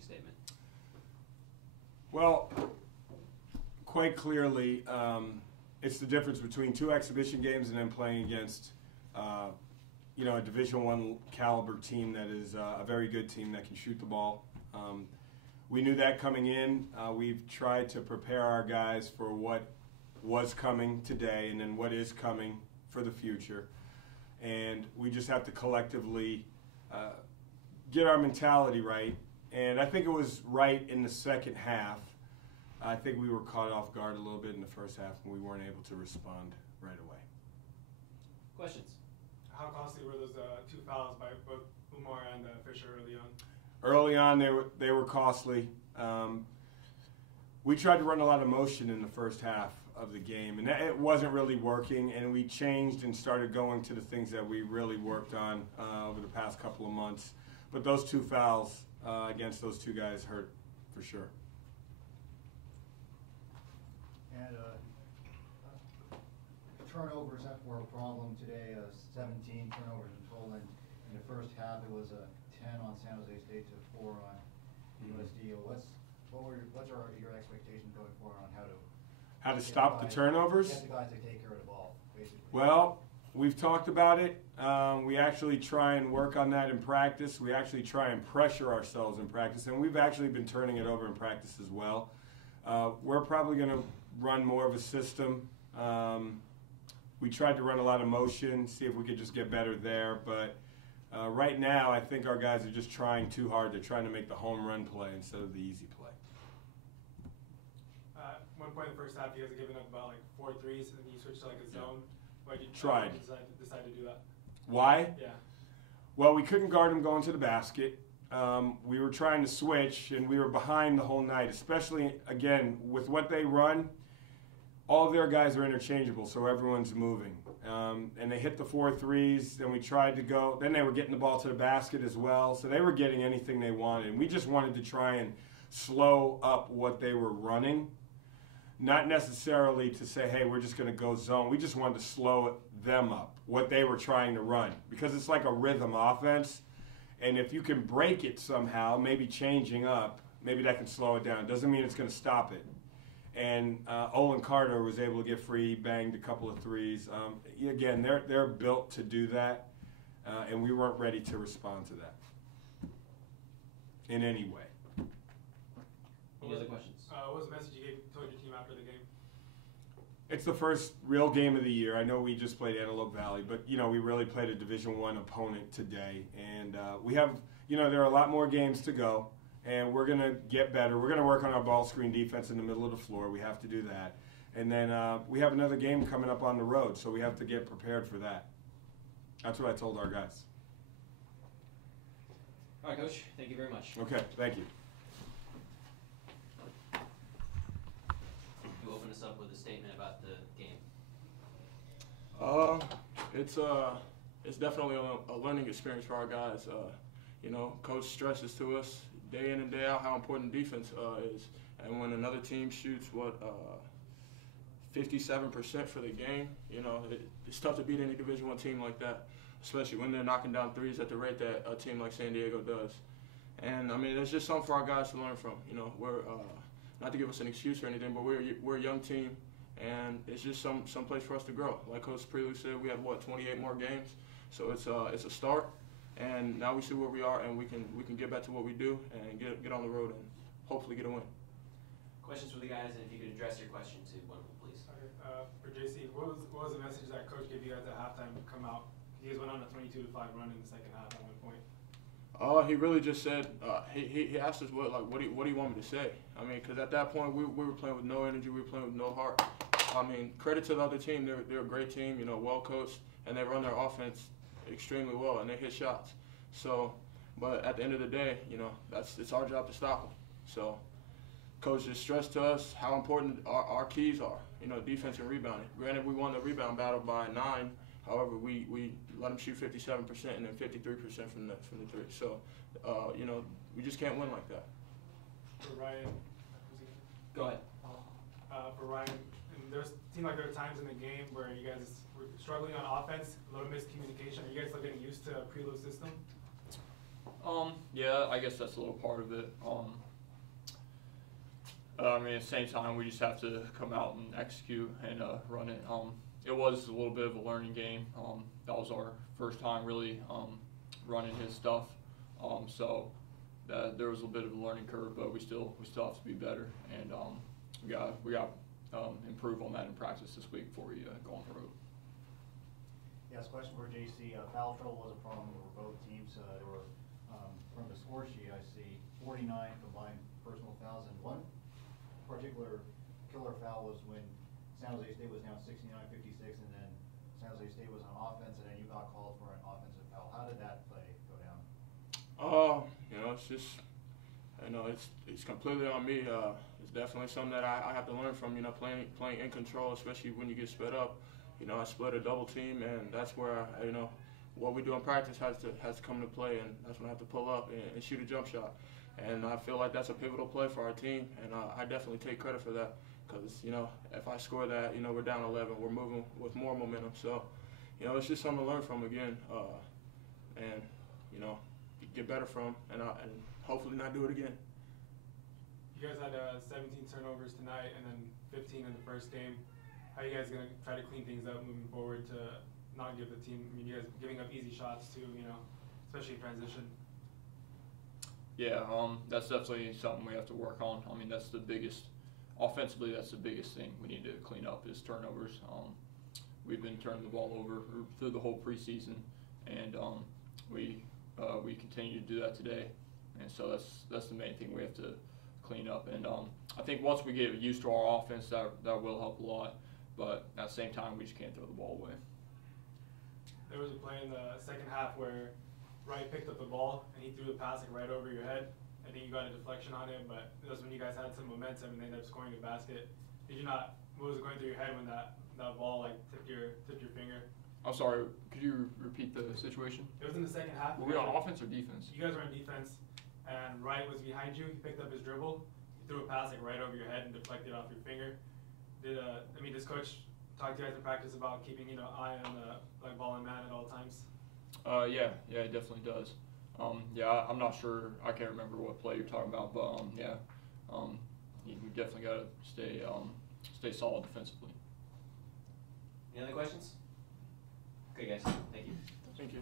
opening statement? Well, quite clearly, it's the difference between 2 exhibition games and then playing against, a Division I caliber team that is a very good team that can shoot the ball. We knew that coming in. We've tried to prepare our guys for what was coming today and then what is coming for the future. And we just have to collectively get our mentality right. And I think it was right in the second half. I think we were caught off guard a little bit in the first half and we weren't able to respond right away. Questions? How costly were those 2 fouls by both Umar and Fisher early on? Early on, they were costly. We tried to run a lot of motion in the first half of the game, and it wasn't really working, and we changed and started going to the things that we really worked on over the past couple of months. But those 2 fouls against those 2 guys hurt for sure. And turnovers were a problem today. 17 turnovers in total. And in the first half, it was a 10 on San Jose State to 4 on USD. What's your expectations going forward on how to stop the turnovers? Get the guys to take care of the ball, basically. Well, we've talked about it. We actually try and work on that in practice. We actually try and pressure ourselves in practice, and we've actually been turning it over in practice as well. We're probably going to run more of a system. We tried to run a lot of motion, see if we could just get better there. But right now, I think our guys are just trying too hard. They're trying to make the home run play instead of the easy play. One point in the first half, you guys are giving up about like 4 threes, and then you switched to like a zone. Why did you decide to do that? Why? Yeah. Well, we couldn't guard them going to the basket. We were trying to switch, and we were behind the whole night, especially, again, with what they run. All of their guys are interchangeable, so everyone's moving. And they hit the 4 threes, then we tried to go. Then they were getting the ball to the basket as well, so they were getting anything they wanted. And we just wanted to try and slow up what they were running. Not necessarily to say, hey, we're just going to go zone. We just wanted to slow them up, what they were trying to run. Because it's like a rhythm offense. And if you can break it somehow, maybe changing up, maybe that can slow it down. Doesn't mean it's going to stop it. And Olin Carter was able to get free, banged a couple of threes. Again, they're built to do that, and we weren't ready to respond to that in any way. Any other questions? What was the message you gave told your team after the game? It's the first real game of the year. I know we just played Antelope Valley, but we really played a Division I opponent today, and we have there are a lot more games to go. And we're going to get better. We're going to work on our ball screen defense in the middle of the floor. We have to do that. And then we have another game coming up on the road, so we have to get prepared for that. That's what I told our guys. All right, Coach. Thank you very much. Okay, thank you. You open us up with a statement about the game. It's definitely a learning experience for our guys. Coach stresses to us day in and day out how important defense is. And when another team shoots 57% for the game, it's tough to beat any Division I team like that, especially when they're knocking down threes at the rate that a team like San Diego does. And I mean, it's just something for our guys to learn from. We're not to give us an excuse or anything, but we're a young team, and it's just some place for us to grow. Like Coach Prelude said, we have 28 more games, so it's a start. And now we see where we are, and we can get back to what we do and get on the road and hopefully get a win. Questions for the guys, and if you could address your question to one of them, please. For JC, what was the message that Coach gave you guys at halftime to come out? You guys went on a 22-5 run in the second half at one point. He really just said he asked us what do you want me to say? I mean, because at that point we were playing with no energy, we were playing with no heart. I mean, credit to the other team, they're a great team, well coached, and they run their offense extremely well, and they hit shots. So, but at the end of the day, it's our job to stop them. So, Coach just stressed to us how important our keys are. Defense and rebounding. Granted, we won the rebound battle by 9. However, we let them shoot 57% and then 53% from the three. So, we just can't win like that. For Ryan, go ahead. For Ryan, it seemed like there were times in the game where you guys were struggling on offense, a little miscommunication. Are you guys still getting used to a preload system? Yeah, I guess that's a little part of it. I mean, at the same time, we just have to come out and execute and run it. It was a little bit of a learning game. That was our first time really running his stuff. So there was a bit of a learning curve, but we still have to be better, and we got improve on that in practice this week before we go on the road. Yes, question for JC. Foul trouble was a problem for both teams. There were, from the score sheet, I see 49 combined personal fouls, and one particular killer foul was when San Jose State was down 69-56, and then San Jose State was on offense, and then you got called for an offensive foul. How did that play go down? It's just, it's completely on me. It's definitely something that I have to learn from. Playing in control, especially when you get split up. I split a double team, and that's where what we do in practice has to come to play, and that's when I have to pull up and shoot a jump shot. And I feel like that's a pivotal play for our team, and I definitely take credit for that, because if I score that, we're down 11, we're moving with more momentum. So, it's just something to learn from again, and get better from, and hopefully not do it again. You guys had 17 turnovers tonight and then 15 in the first game. How are you guys going to try to clean things up moving forward to not give the team, you guys giving up easy shots too, especially in transition? Yeah, that's definitely something we have to work on. I mean, that's the biggest, offensively, that's the biggest thing we need to clean up is turnovers. We've been turning the ball over through the whole preseason, and we continue to do that today. And so that's the main thing we have to clean up. And I think once we get used to our offense, that will help a lot. But at the same time, we just can't throw the ball away. There was a play in the second half where Wright picked up the ball and he threw the pass right over your head. I think you got a deflection on him, but that was when you guys had some momentum and they ended up scoring a basket. What was going through your head when that ball tipped your finger? I'm sorry, could you repeat the situation? It was in the second half. Were we on offense or defense? You guys were on defense, and Wright was behind you. He picked up his dribble, he threw a pass right over your head and deflected off your finger. Does coach talk to you guys in practice about keeping eye on the ball and man at all times? Yeah, it definitely does. I'm not sure. I can't remember what play you're talking about, but we definitely got to stay solid defensively. Any other questions? Okay, guys. Thank you. Thank you.